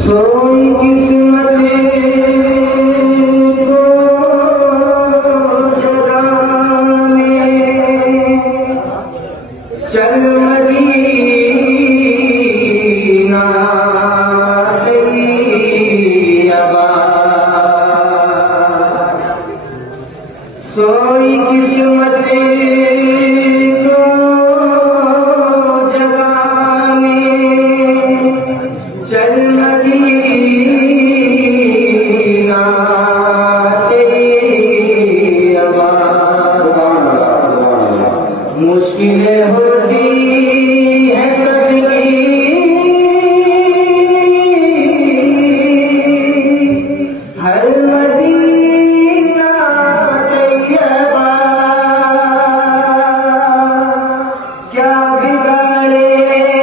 सोई किस्मत को जगाने चल मदीना तेरी आबाद। सोई किस्मत को जगाने चल मदीना तेरी आबाद। मुश्किलें होती है सबकी हर मदीना तैयबा क्या बिगाड़ेगी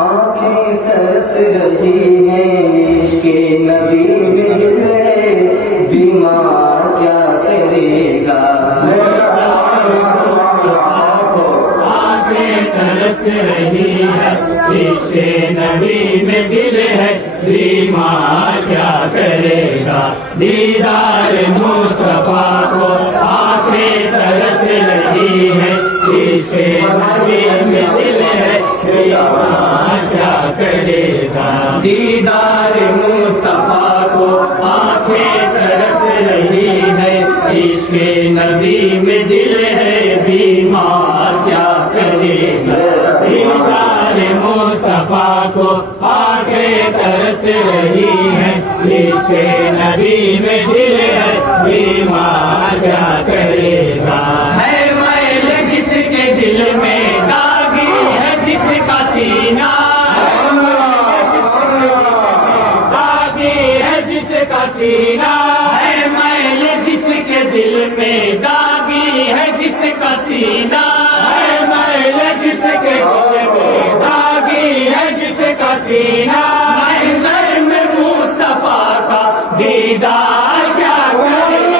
आँखें तरस रही हैं इश्क़े नबी में दिल है बीमार क्या करेगा। आँखें तरस रही है इश्क़े नबी में दिल है बीमार क्या करेगा। दीदार मुस्तफा को आँखें तरस रही है इश्क़े नबी में दिल है बीमार क्या करेगा। दीदार मुस्तफा को आँखें तरस रही है इश्क़े नबी में दिल है बीमार क्या करेगा। दीदार मुस्तफा को आँखें तरस रही है इश्क़े नबी में दिल है बीमार क्या करेगा। है मैल जिसके दिल में दागी है जिसका सीना दागी है जिसका सीना है मैल जिसके दिल में दागी है जिसका सीना है मैल जिसके दिल में दागी है जिसका सीना। महशर में मुस्तफा का दीदार क्या करेगा।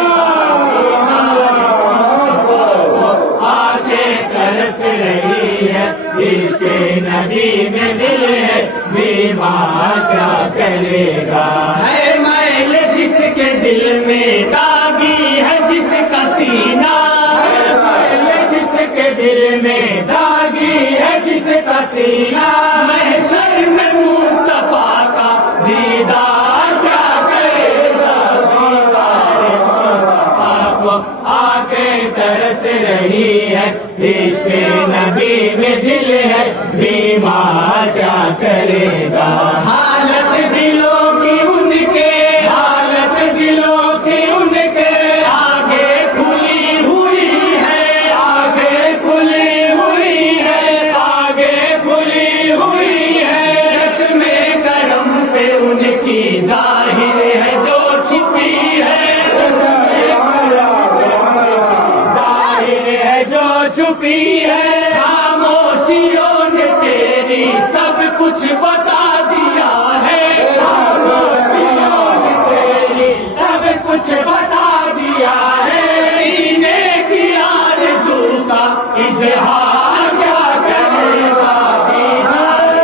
आँखें तरस रही है इश्क़े नबी में दिल है बीमार क्या करेगा। है मैल जिसके दिल में दागी है जिसका सीना है मैल जिसके दिल में दागी है जिसका सीना। महशर में मुस्तफा का दीदार क्या करेगा। दीदार मुस्तफा को आँखें तरस रही है इश्क़े नबी में दिल है बीमार क्या करेगा। हालत दिलों की उनके हालत दिलों की उनके आगे खुली हुई है आगे खुली हुई है आगे खुली हुई है। चश्मे करम पे उनकी जाहिर है जो छिपी है चश्मे करम पे जाहिर है जो छुपी है। खामोशियों ने तेरी सब कुछ बता दिया है खामोशियों ने तेरी सब कुछ बता दिया है। सीने की आरज़ू का इज़हार क्या करेगा। दीदार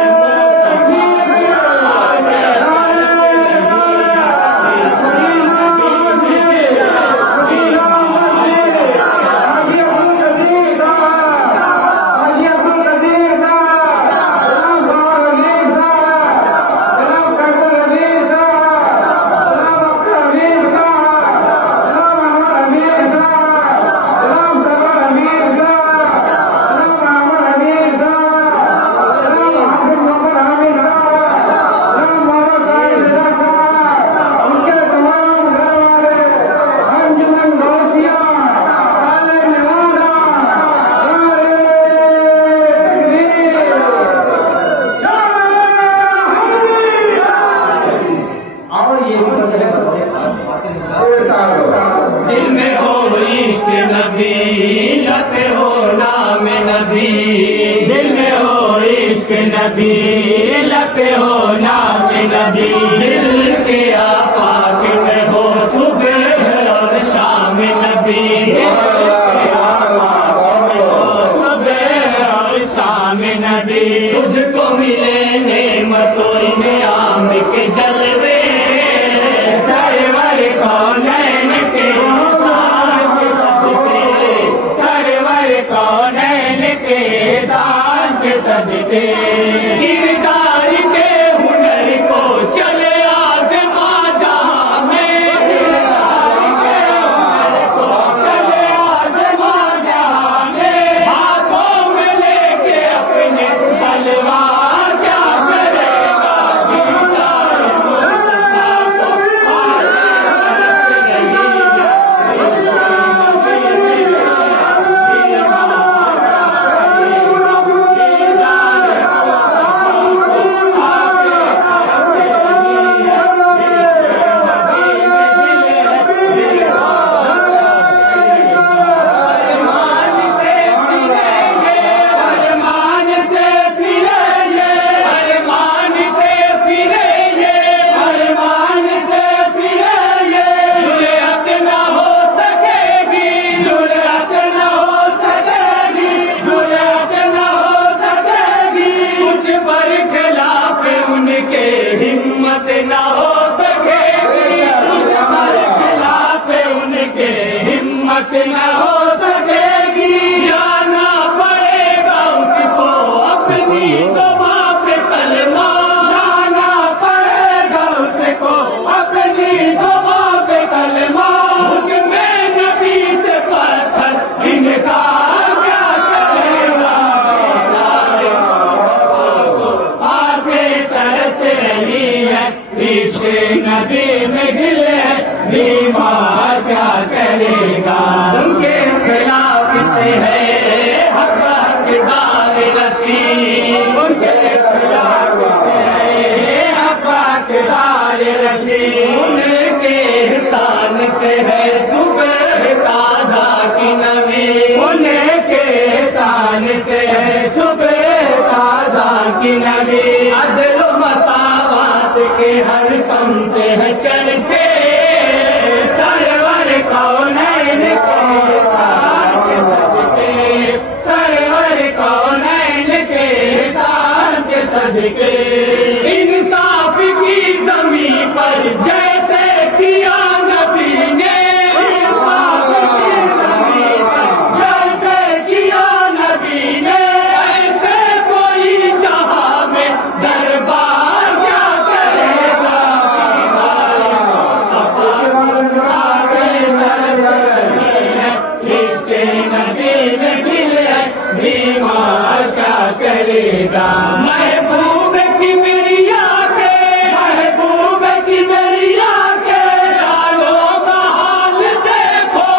नबी, दिल में हो इश्क नबी, लब पे हो नाम नबी, दिल के आफाक में हो सुबह और शाम नबी, शाम नबी, तुझको मिले नेमतों में आम के जलवे, सरवर कौनैन के शान के सदके, सरवर कौनैन के शान के सदके, किरदार के हुनर को चले आज़मा जहां में, किरदार के हुनर को चले आज़मा जहां में, हाथों में लेके अपने तलवार क्या करेगा, किरदार मुस्तफा को अरमान से फिरेंगे, अरमान से फिरेंगे, अरमान से फिरेंगे, जुर्अत न हो सकेगी, जुर्अत न हो सकेगी, जुर्अत न हो सकेगी, कुछ पर खिलाफ उनके हिम्मत न हो सकेगी, कुछ पर खिलाफ उनके हिम्मत न हो सकेगी, जाना पड़ेगा उसको अपनी ज़ुबां पे कलमा, लाना पड़ेगा उसको अपनी ज़ुबां पे कलमा, हुक्म नबी से पत्थर इनकार क्या करेगा, आंखें तरस रही है, इश्क नबी में दिल है, बीमार क्या करेगा, उनके खिलाफ से है हक हकदार रसी, उनके खिलाफ है अपाकदार रशी, उनके एहसान से है सुबह ताजा की नवी, उनके एहसान से है सुबह ताजा की नबी, अदल मसावत के हर समत है चर्चे, सरवर कौनैन के शान के सदके, सरवर कौनैन के शान के सदके, इंसाफ की जमीन पर जैसे किया नबी ने, इंसाफ की ज़मीन पर जैसे किया नबी ने, ऐसे कोई जहां में दरबार क्या करेगा, इसके नबी में दिल है, बीमार क्या करेगा, महबूब की बिरिया के, महबूब की मेरिया के लालों का हाल देखो,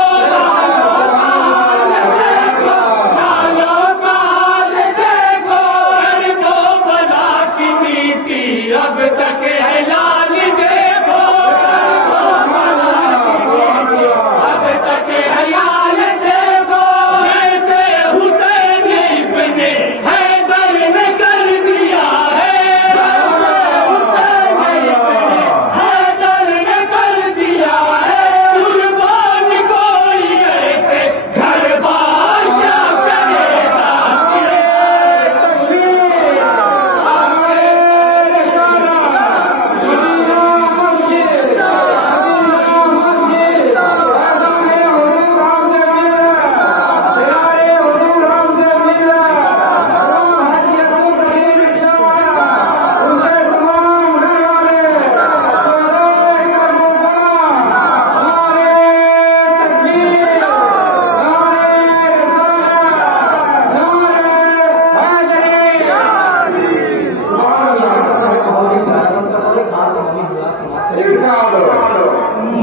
लालों का हाल देखो, कर दो भला की मीठी अब तक है लाल देखो, अब तक हयाल देखो, जैसे हुसैन इब्ने हैदर ने कर दिया है, हैदर ने कर दिया है, कुर्बान कोई ऐसे घर बार क्या करेगा,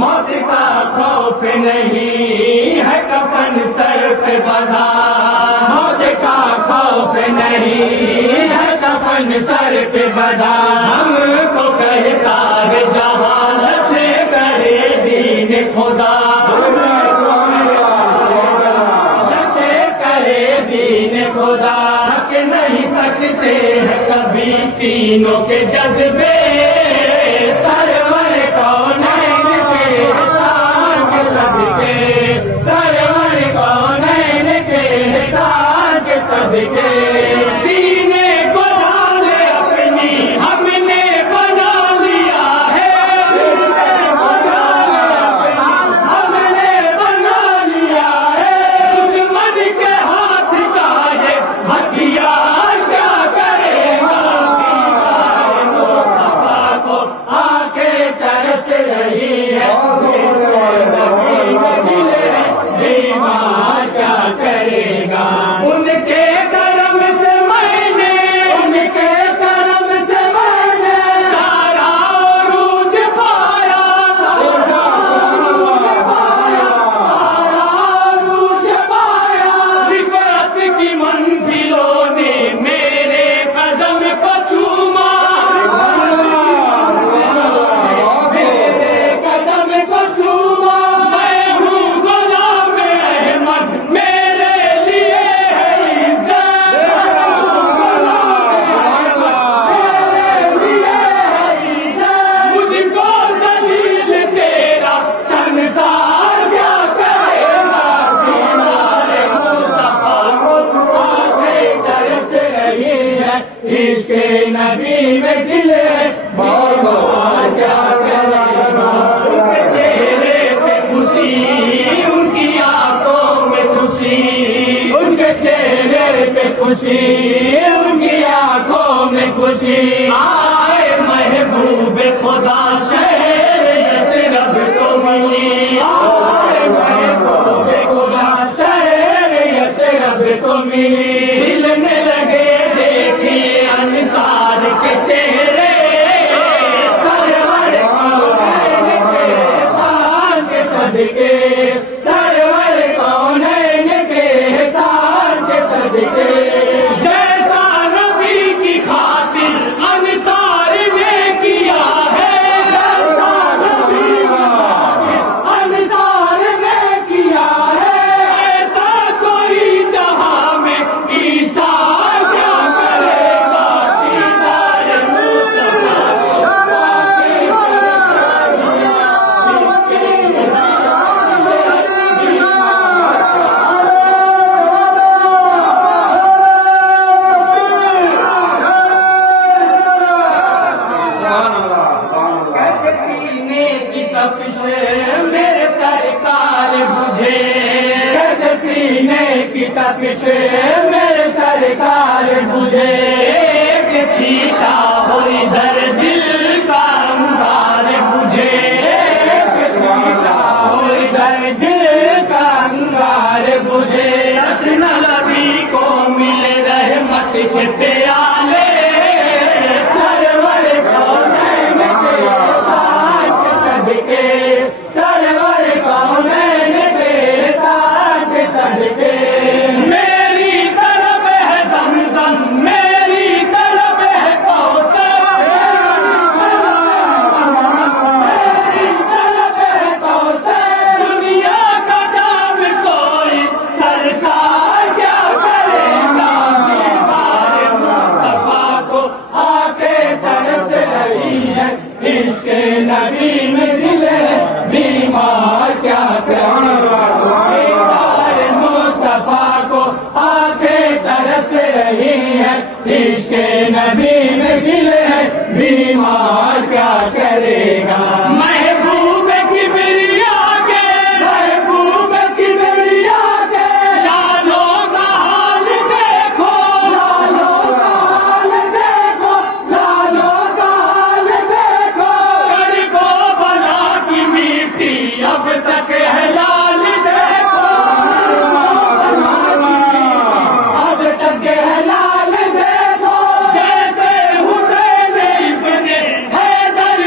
मौत का खौफ नहीं है कफन सर पे बंधा, मौत का खौफ नहीं है कफन सर पे बंधा, हमको कहता है जहाँ लशे करे दीन खुदा, जैसे करे दीन खुदा थक नहीं सकते हैं कभी सीनों के जज्बे सरवर कौनैन के शान के सदके सरवर कौनैन के शान के सदके सीने को ढाले अपनी हमने बना लिया है सीने को ढाले अपनी हमने बना लिया है दुश्मन के हाथ का ये हथियार क्या करेगा मुस्तफा को आके तरस रही है बीमार क्या करेगा उनके करम से मैंने उनके करम से मैंने सारा उरूज पाया सारा उरूज पाया रिफत की मंजिलों ने मेरे कदम को चूमा मेरे कदम को चूमा मैं हूँ गुलाम अहमद मेरे लिए है इज्जत मेरे लिए है इज्जत मुझको दलील तेरा संसार क्या करेगा दीवारे मुस्तफा को आंखें तरस रही है इसके नबी में दिल है बीमार क्या करेगा उनके चेहरे पे खुशी उनकी आंखों में खुशी उनके चेहरे पे खुशी उनकी आंखों में खुशी आए महबूब खुदा शहर यसरब को मिली आए महबूब खुदा शहर यसरब को मिली खिलने लगे देखिए अंसार के चेहरे सरवर कौनैन के शान के सदके सरवर कौनैन के शान के सदके जैसा नबी की खातिर अंसार ने किया है जैसा नबी की खातिर अंसार ने किया है ऐसा कोई जहां में ईसा क्या करेगा दीदार मुस्तफा को कैसे सीने की तपिश मेरे सरकार बुझे कैसे सीने की तपिश मेरे सरकार बुझे एक छीटा हो इधर दिल का अंगार बुझे एक छीटा हो इधर दिल का अंगार बुझे असन नबी को मिले रहमत के प्याले सरवर कौनैन के शान के सदके सरवर कौनैन के शान के सदके मेरी तरफ है ज़मज़म मेरी तरफ है कौसर मेरी तरफ है कौसर दुनिया का चाँद कोई सरसार क्या करेगा दीवार मुस्तफा को आके तरस रही है इसके नबी में दिल है बीमार क्या करेगा दीवार मुस्तफा को आके तरस रही है इसके नबी में दिल है बीमार क्या करेगा महबूब किबरिया के महबूब किबरिया के लालों का हाल देखो लालों का हाल देखो लालों का हाल देखो गरीबो भला की मिट्टी अब तक है लाल देखो अब तक है लाल देखो जैसे हुसैन इब्ने हैदर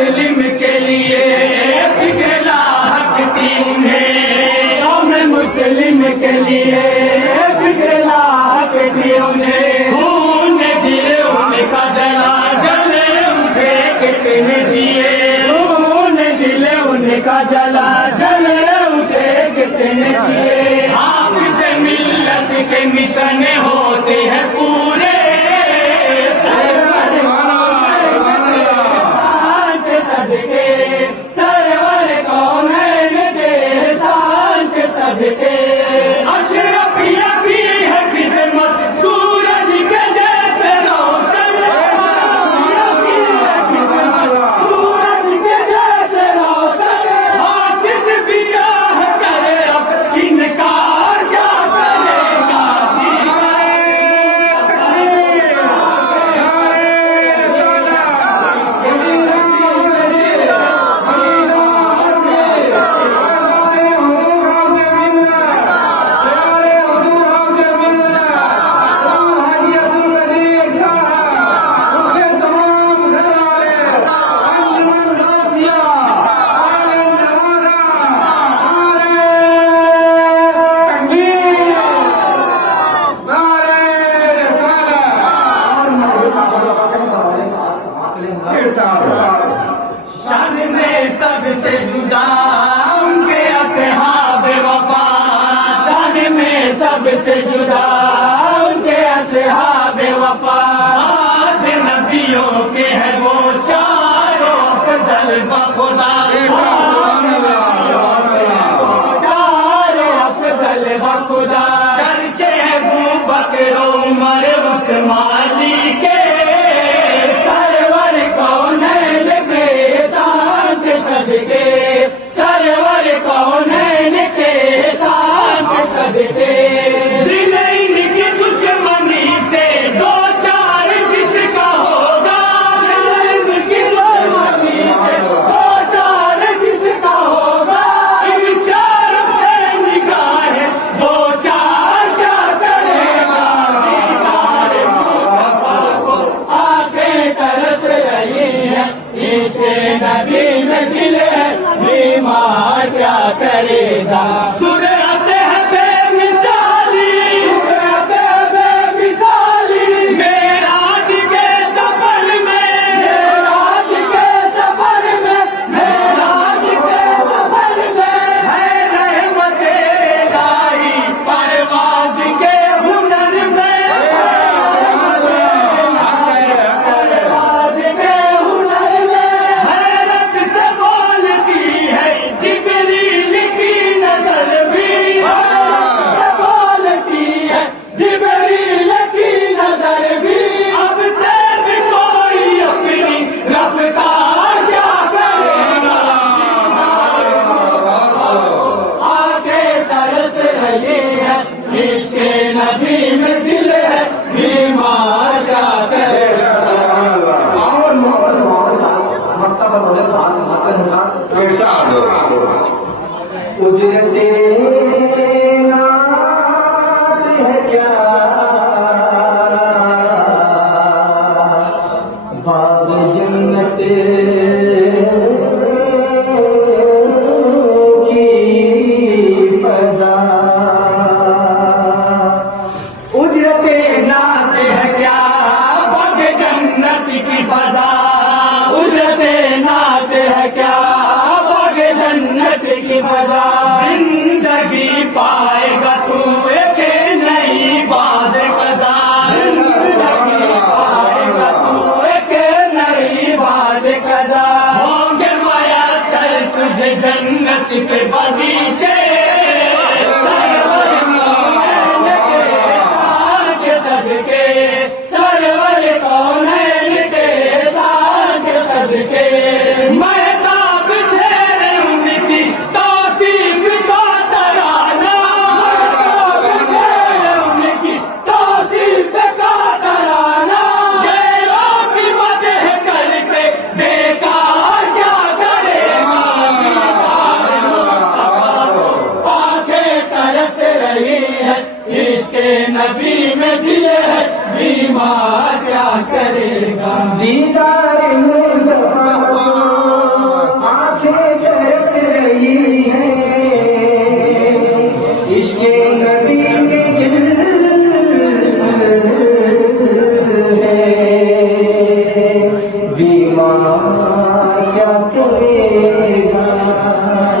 मुस्लिम के लिए फिक्र लाहक थी उन्हें, कौम मुस्लिम के लिए फिक्र लाहक थी उन्हें। खून दिए उनका जला जले उठे कितने दिए, खून दिले उनका जला जले उठे कितने दिए। हाफिज मिल्लत के मिशन होते हैं पूरे, सदके सरवर कौनैन के शांत सदके। अशरफिया की है खिदमत सूरज के जैसे रोशन, सूरज के जैसे रोशन। हाफिज भी चाह करे अब इनकार क्या करेगा। शान में सबसे जुदा उनके असहाब वफा, शान में सबसे जुदा उनके असहाब वफा। बाद नबियों के है वो चारों अफजल बखुदा, चारों अफजल बखुदा। चर्चे अबू बकर उमर उस्मानी के, सदके सरवर कौनैन के शांत सदके। दिल इनकी दुश्मनी से दो चार जिसका होगा, दिल इनकी दुश्मनी से दो चार जिसका होगा। इन चार से निगाह दो चार क्या करेगा। दीदार मुस्तफा को आंखें तरस रही हैं, इसे नबी में दिल है बीमार क्या करेगा। सूरत है बेमिसाली, सूरत है बेमिसाली। मेराज के सफर में, मेराज के सफर में, मेराज के सफर में है रहमत इलाही परवाज़ के हुनर में, परवाज़ के हुनर में। हैरत से बोलती है जिब्रील की नजर भी, बोलती है जिब्रील की नजर भी। अब तेज कोई अपनी रफ्तार क्या करेगा। आगे तरस रही है, इसके नबी में दिल है बीमार क्या करेगा। उजरते नात है क्या बाग जन्नत की फजा। उजरते नात है क्या बाग जन्नत की फजा, उजरते नात है क्या जन्नत की फजा। जिंदगी पाएगा तू एक नई बात कजा, जिंदगी पाएगा तू एक नई बात कजा। होंगे मयसर तुझे जन्नत के बगीचे, सदके सरवर कौनैन के शान के सदके। महताब छेड़े उनकी तौसीफ का तराना, महताब छेड़े उनकी तौसीफ का तराना। गैरों की मदह करके बेकार क्या करेगा। आंखें तरस रही है, इसके नबी में दिल है बीमार क्या करेगा। दीदार मुस्तफा अल्लाह